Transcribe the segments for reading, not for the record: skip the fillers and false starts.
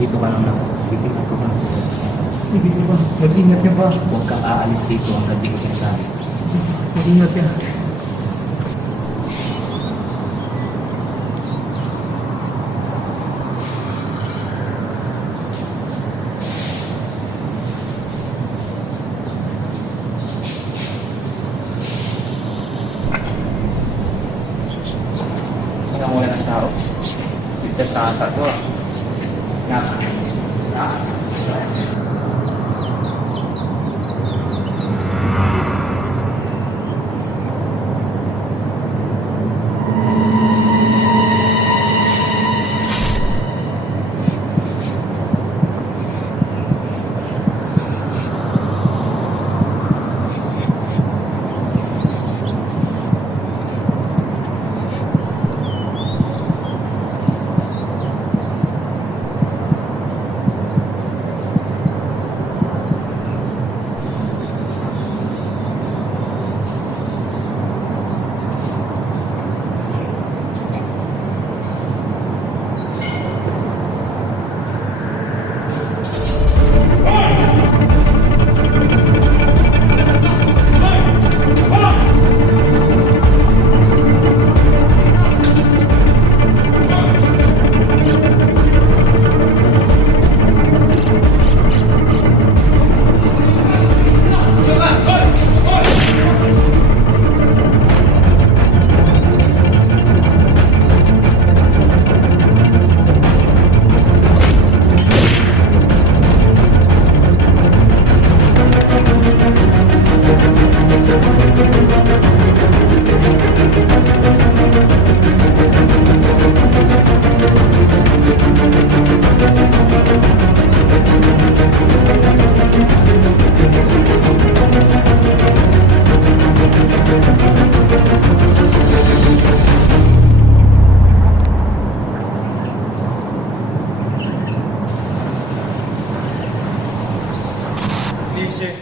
Dito ka lang na. Titignan ko lang. Sige, di ba? Mag-ingat ka ba? Huwag kang aalis dito hanggang di ko sinasabi. Sige, mag-ingat ka. Nangamula ng tao. Ligtas na ata ito. Easy.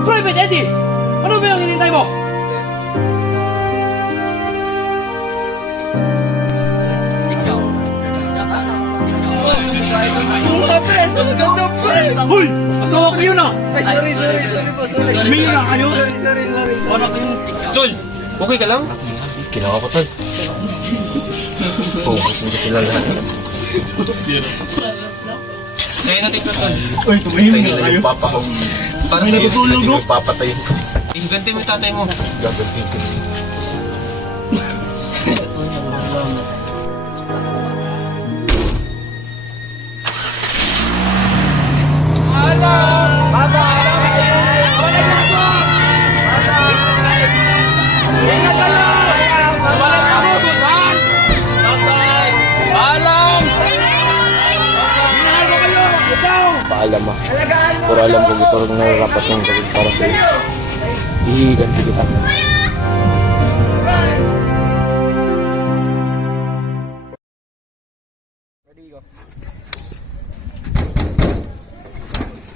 Private Eddie! Ano ba yung hinintay mo? Yung mga preso, maganda pa rin! Hoy! Asawa ko yun ah! Ay, sorry po, sorry. Mayor na kayo? Sorry. Ano yung... Tol! Okay ka lang? Ginawa ko, tol. Pupusin ko sila lahat. Kaya natin ko, Tol. Uy, tumahimik na kayo. Yung papa ko. Para Ay, sa'yo. natutulog, no? Yung papatayin ko. Iganti mo yung tatay mo. Gagantin ko. Paalam ah. Pero alam ko ito rin nararapat ng gawin para sa iyo. Ihiganti kita.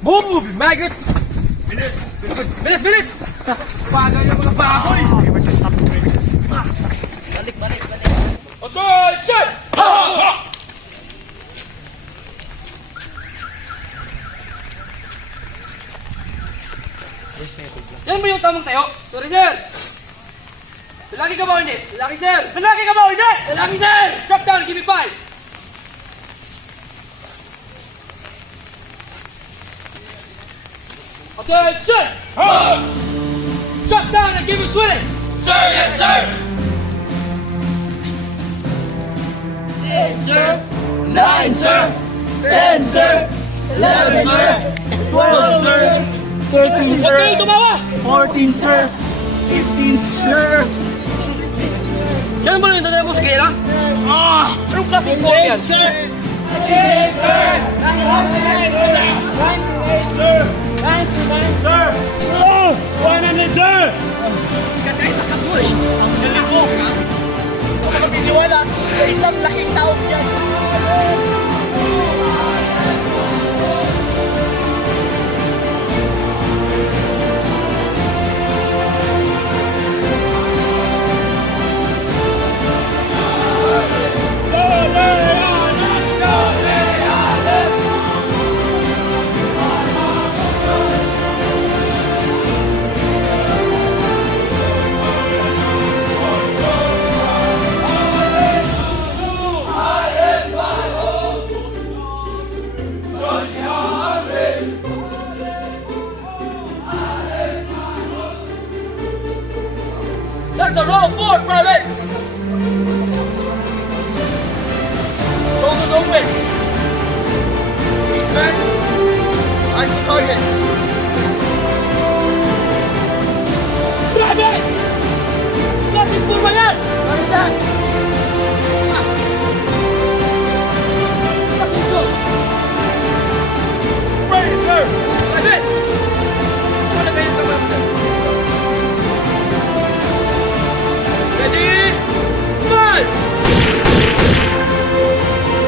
Move, maggots! Bilis! Bagal yung mga baboy! Balik. Attention! Yan ba yung tamang tayo? Sorry, sir! Lalaki ka ba o hindi? Lalaki, sir! Lalaki ka ba o hindi? Lalaki, sir! Drop down and give me 5! Attention! Drop down and give me 20! Sir, yes, sir! 9, sir! 10, sir! 11, sir! 12, sir! 13, sir! Huwag kayo tumawa! 14, sir! 15, sir! Yan ba na yung tatay mo sa gera? Anong klaseng form yan? 10, sir! 8, sir! 98, sir! 99, sir! 100, sir! Ang galing mo! Ako makapiniwala sa isang laking taong dyan! That's the wrong four, private! Doors is open! Eastman, eyes the target! Private! Klaseng purma yan! Sorry, sir! Ready, sir! Private! Wala kayong kamay, sir! Ready? Five!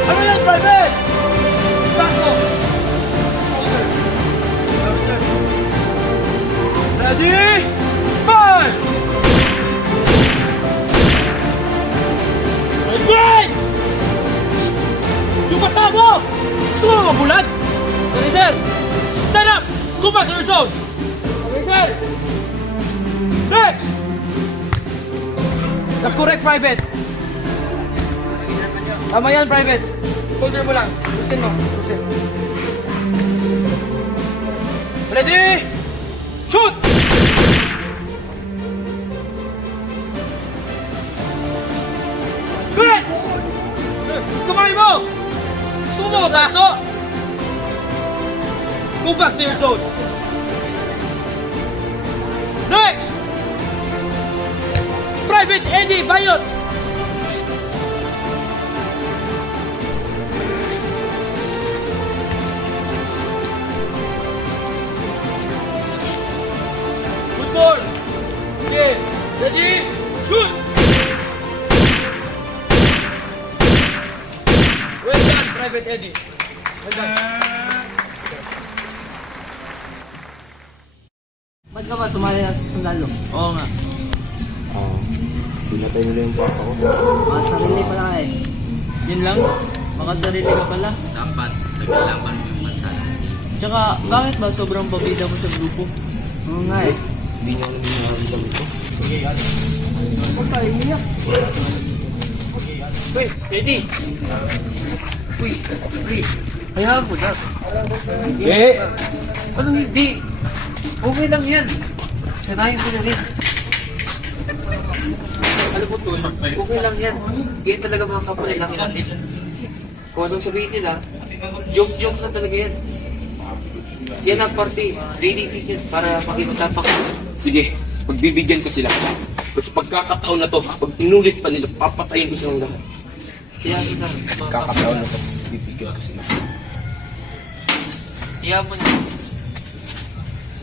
Ano yan, private? Back mo! Shoulder! Sorry, sir. Ready? Five! Right! Yung mata mo! Gusto mo mabulag? Sorry, sir! Stand up! Go back to your zone! Okay, sir! Next! That's correct, private. Tama yan, private. Holder mo lang. Gusin mo. Gusin. Ready? Shoot! Correct! Kamay mo! Gusto mo magaso? Go back to your zone. Next! Private Eddie Bayot! Good ball! Okay, ready? Shoot! Well done, Private Eddie. Well done. Ba't ka ba sumali na sa sundalo? Oo nga. Pinatay nila yung papa ko. Mga sarili pala ka eh. Yun lang? Baka sarili ka pala. Dapat naglalaban mo yung bansa natin. Tsaka, bakit ba sobrang pabida mo sa grupo? Oo nga eh. Hindi niya alam yung nararamdaman ito. Huwag ka, iiyak. Wait, Eddie! Uy, hayaan mo na. Eh! Anong hindi? Okay lang yan. Sanayin ko na rin. Alam mo, Tol, okay lang yan. Yan talaga mga kapalilangan natin. Kung anong sabihin nila, joke-joke na talaga yan. Yan ang party. Daily yan para maging matapang. Sige, pagbibigyan ko sila. Kasi pagkakataon na to, pag inulit pa nila, papatayin ko silang lahat. Kaya mo na. Kakataon na to. Bibigyan ko sila. Kaya mo na.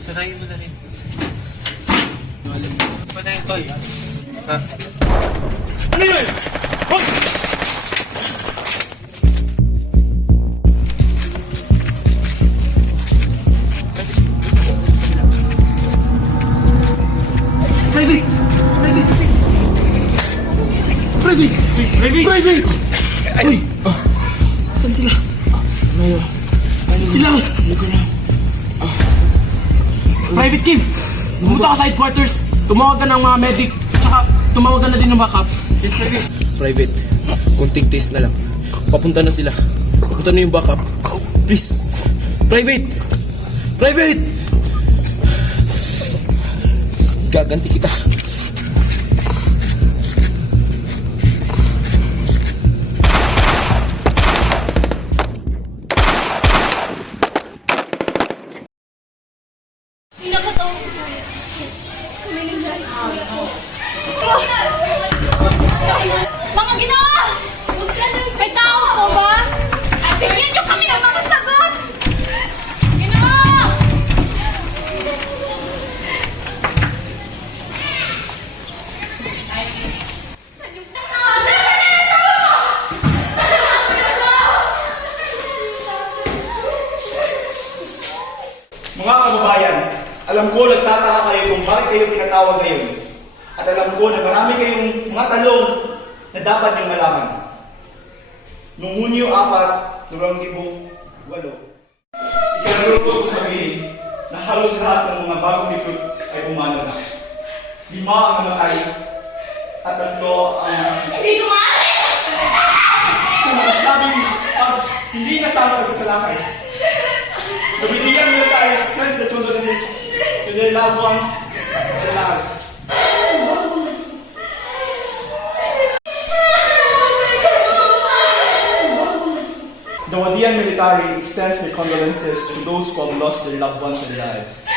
Sanayin mo na rin. Ano na yun, Tol? Ha? Ano yun? Huwag! Private! Uy! Saan sila? Sila! Private Kim! Pumunta ka sa headquarters, tumawag ka ng mga medic, tsaka tumawag ka na din ng backup. Yes, Private. Private, kunting taste na lang. Papunta na sila. Papunta na yung backup. Please! Private! Private! Gaganti kita. Mga Ginoo! May tao po ba? Bigyan niyo kami ng mga sagot! Ginoo! Mga kababayan, alam ko nagtataka kayo kung bakit kayo tinatawag ngayon. At alam ko na marami kayong mga tanong na dapat niyong malaman. Noong Hunyo 4, 2008, ikinaluloko ko sabihin na halos lahat ng mga bagong recruit ay umano na. 5 ang namatay at 3 ang Hindi ko maaari! sa magsabing hindi nasama sa salakay. Nabigyan nila tayo sense the condolences to their loved ones and their lives. The Wadian military extends their condolences to those who have lost their loved ones and lives.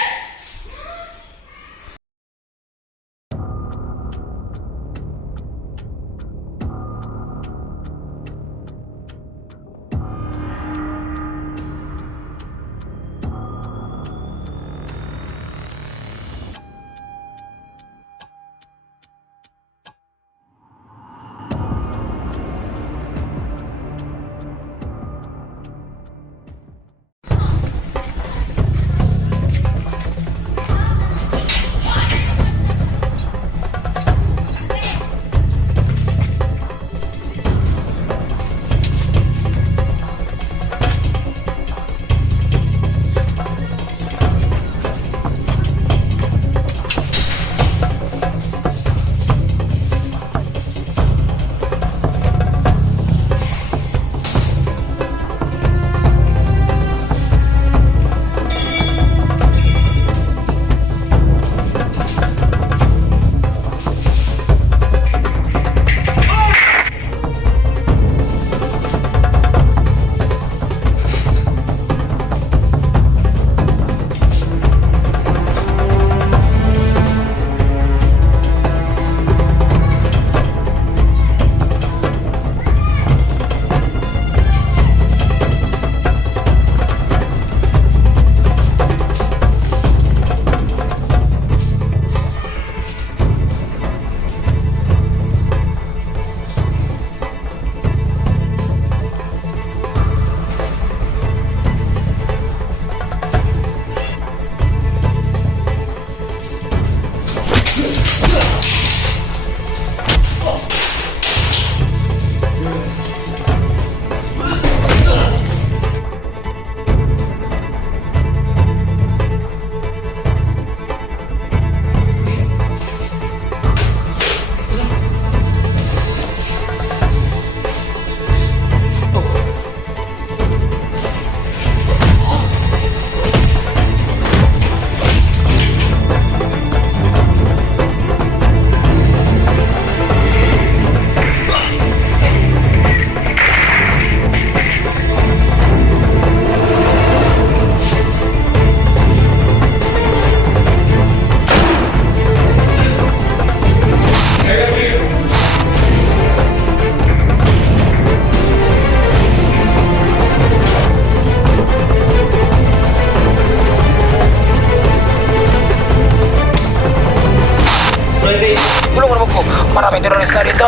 Maraming terorista dito.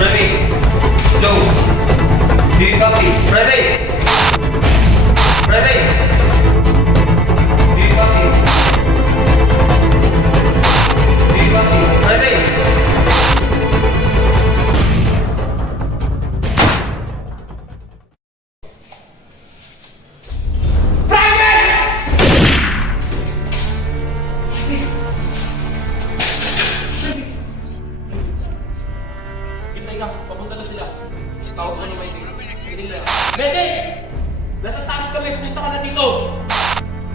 Private, low. Do you copy? Private. Private. Do you copy? Do you copy? Private. Hintay ka, papunta na sila. Tawag ko na may tingin. Sige lang. Medic! Nasa taas kami, punta ka na dito!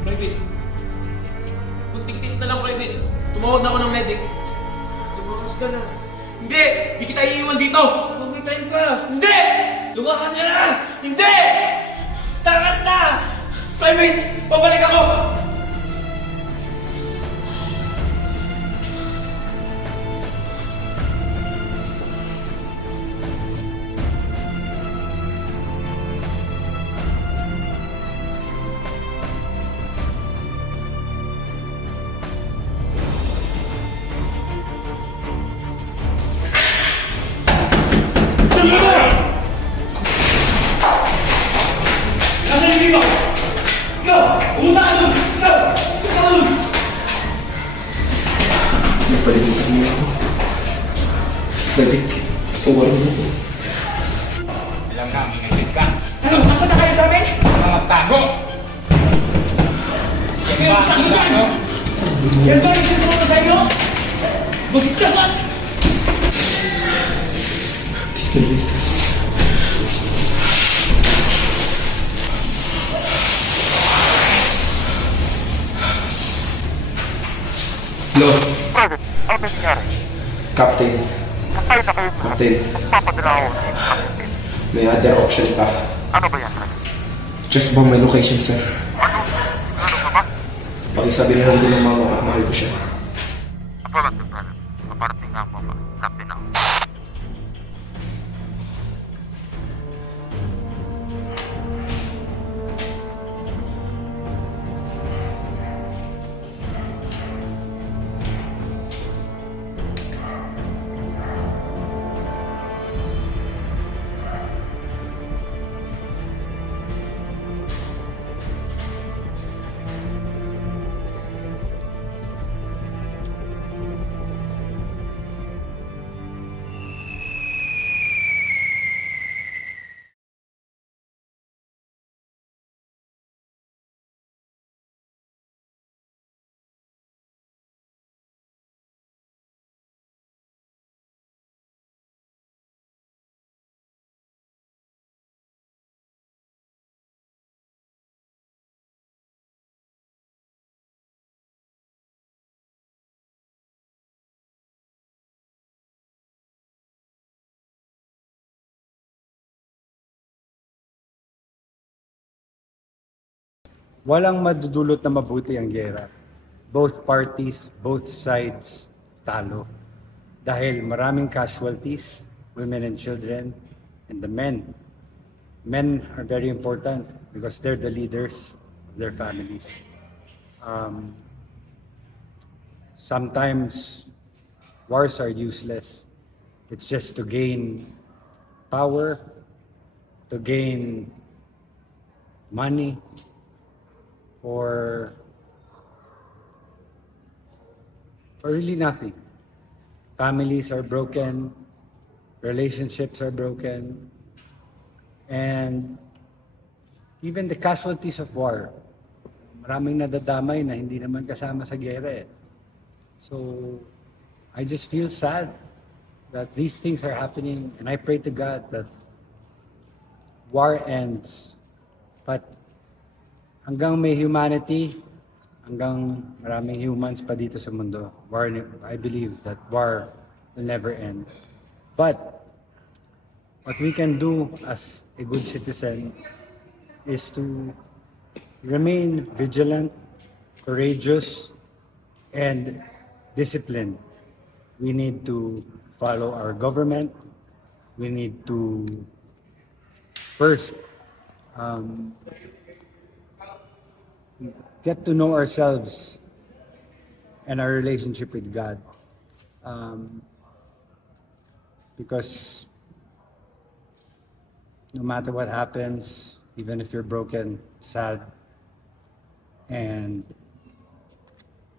Private, kunting test na lang, Private. Tumawag na ako ng medic. Tumakas ka na. Hindi! Di kita iiwan dito! May time ka. Hindi! Tumakas ka na! Hindi! Takas na! Private! Pabalik ako! Nasaan yung iba? Ikaw! Pumunta ka doon! Ikaw! Pumunta ka doon! Napalimutan mo ako. Private, tawarin mo ako. Alam na, minaglit ka. Ano? Takot na kayo sa amin? Mga magtago! Yan ba ang plano? Yan ba yung sinunod sa inyo? Magkikasat! Tito Lucas. Hello? Private, ano ba nangyari? Captain. Patay na kayo. Captain. Papadala ako. May other option pa. Ano ba yan? Just bomb my location, sir. Ano ka ba? Pakisabi na lang din ng mama, mahal ko siya. Apalat ka, Private. Maparating nga mo ba? Captain ako. Walang madudulot na mabuti ang giyera. Both parties, both sides, talo. Dahil maraming casualties, women and children, and the men. Men are very important because they're the leaders of their families. Sometimes wars are useless. It's just to gain power, to gain money, or really nothing. Families are broken, relationships are broken, and even the casualties of war, maraming nadadamay na hindi naman kasama sa giyera eh. So, I just feel sad that these things are happening, and I pray to God that war ends. But hanggang may humanity, hanggang maraming humans pa dito sa mundo, I believe that war will never end. But what we can do as a good citizen is to remain vigilant, courageous, and disciplined. We need to follow our government. We need to first get to know ourselves and our relationship with God. Because no matter what happens, even if you're broken, sad, and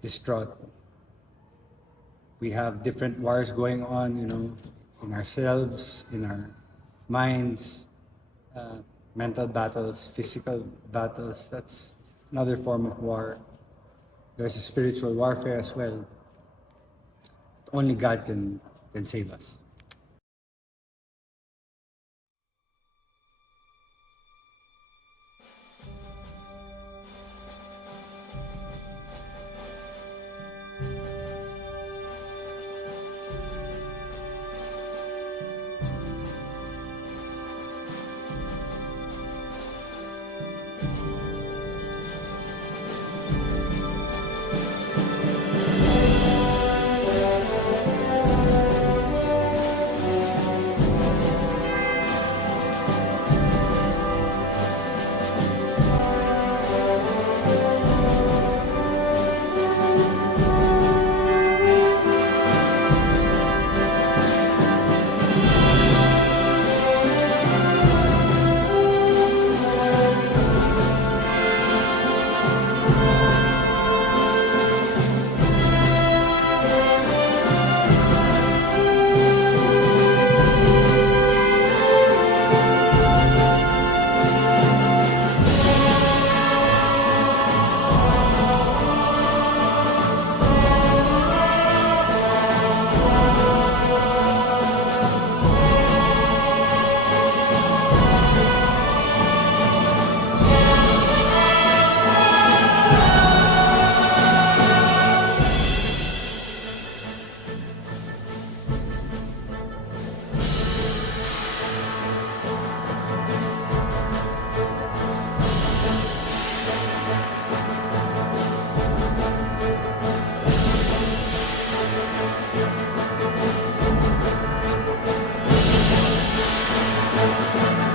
distraught, we have different wars going on, in ourselves, in our minds, mental battles, physical battles. That's another form of war. There's a spiritual warfare as well. Only God can save us. Thank